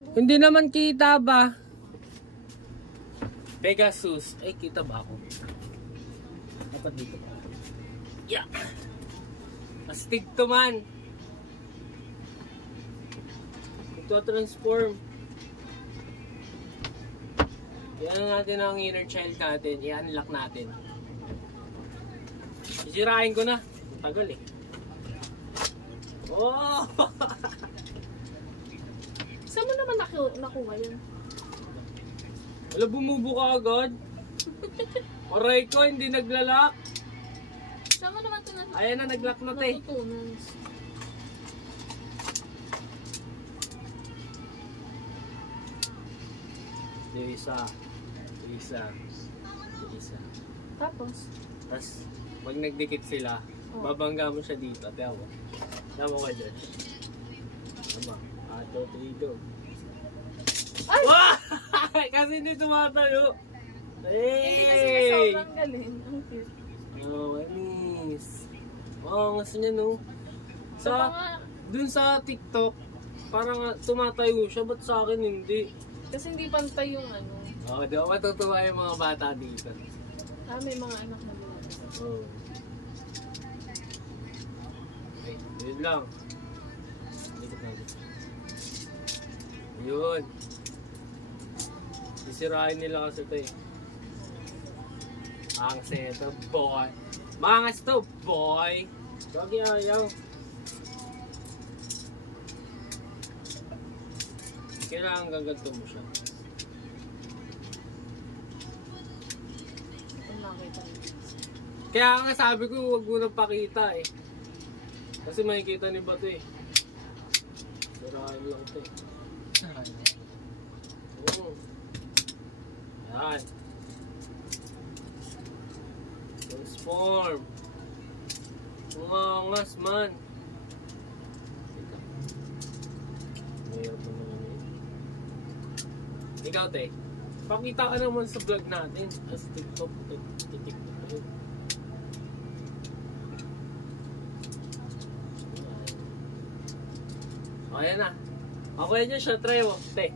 Hindi naman kita ba? Pegasus. Ay, kita ba ako? Dapat dito. Yeah. Astig to man. Ito transform. Yan natin ang inner child natin. I-unlock natin. Isirain ko na. Tagal eh. Oh! Saan mo naman nakuha yan? Wala, bumubo ka agad. Aray ko, hindi naglalak. Saan mo naman ito na? Ayan na, naglock na te. Natutunan. Isa. Tapos? Tapos, pag nagdikit sila, babangga mo siya dito. Tama ka dyan. Tama. 1, 2, 3, go. Ay! Wow! Kasi hindi tumatayo. Hey! Hindi kasi sobrang galing. Ang cute. Oh, manis. Oh, gusto niya no. Dun sa TikTok, parang tumatayo siya. Ba't sa akin hindi? Kasi hindi pantay yung ano. Oh, di ba matutuwa yung mga bata dito. May mga anak na mga. Oh. Okay, yun lang. Likot natin. Yun. Sisirain nila kasi ito eh. Ang seto, boy. Mangas to, boy. Gagi ayaw. Kailangan gaganto mo siya. Kaya nga sabi ko, huwag mo nang pakita eh. Kasi makikita ni Bato eh. Sirain lang ito eh. Yan. Transform. Mangas man. Ikaw te, pakita ka naman sa vlog natin. As TikTok, TikTok tayo. Ayan na. Okay niya siya, try mo. Te.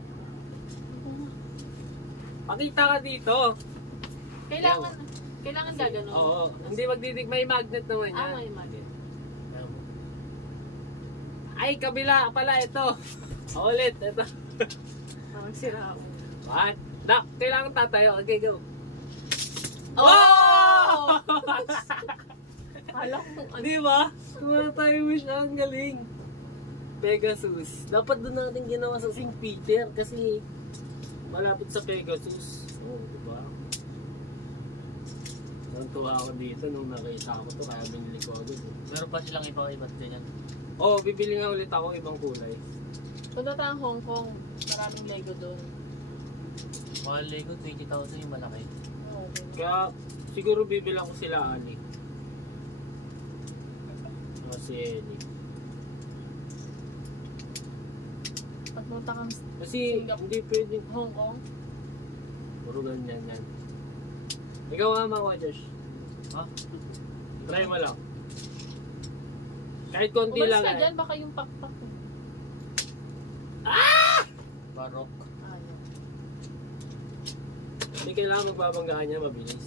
Pakita ka dito. Kailangan gaganon. Oo. Hindi magdidig. May magnet naman yan. May magnet. Ay, kabila pala ito. Ulit. Ito. Magsira ako. What? Kailangan tatayo. Okay, go. Oh! Alam mo. Di ba? Tumatayo mo siya. Ang galing. Pegasus. Dapat doon natin ginawa sa St. Peter kasi malapit sa Pegasus. Oh, diba? Nantuwa ako dito nung nakita ko to kaya binili ko agad. Meron pa silang iba-iba't ganyan. Oo, bibili nga ulit ako ibang kulay. Punta tayong Hong Kong. Maraming Lego doon. Mga Lego, 20,000 yung malaki. Okay. Kaya siguro bibilang ko sila ani. Si Ellie. Pagpunta kang Kasi hindi pwedeng Hong Kong. puro ganyan yan. Ikaw nga mga Josh. Ha? Try mo lang. Kahit konti Umalis lang ka eh. dyan, baka yung pakpak. Barok. Ayaw. Hindi kailangan magbabanggaan niya mabilis.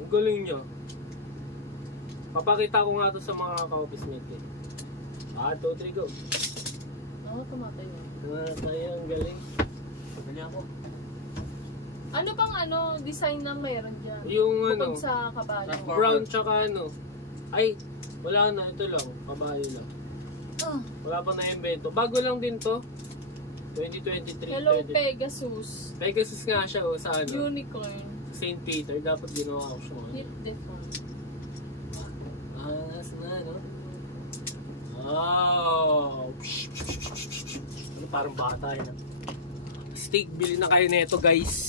Ang galing niya. Papakita ko nga to sa mga ka-office mate eh. 1, 2, 3, go. Oo, tumatayo. Tayo, ang galing. Pagkali ako. Ano bang design na mayroon dyan? Yung Bukod sa kabayo. brown tsaka ay, wala na, ito lang, kabayo lang. Wala pa na-invento. Bago lang din to. 2023. Hello, Pegasus. Pegasus nga siya sa Unicorn. St. Peter, dapat ginawa ko siya. Hit the phone. Nasa na, no? Wow! Parang bata yun. Steak, bili na kayo nito guys.